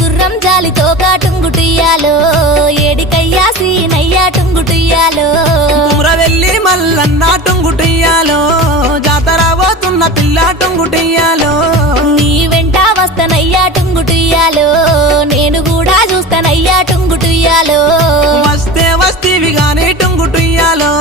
గుర్రం జాలితో కాటుంగుటియాలో ఏడికయ్యా సీనయ్యా టుంగుటియాలో కుమ్రవెల్లి మల్లన్న టుంగుటియాలో జాతర పోతున్న పిల్ల టుంగుటియాలో నీ వెంట వస్తనయ్యా టుంగుటియాలో నేను కూడా చూస్తానయ్యా టుంగుటియాలో వస్తే వస్తీవి గాని టుంగుటియాలో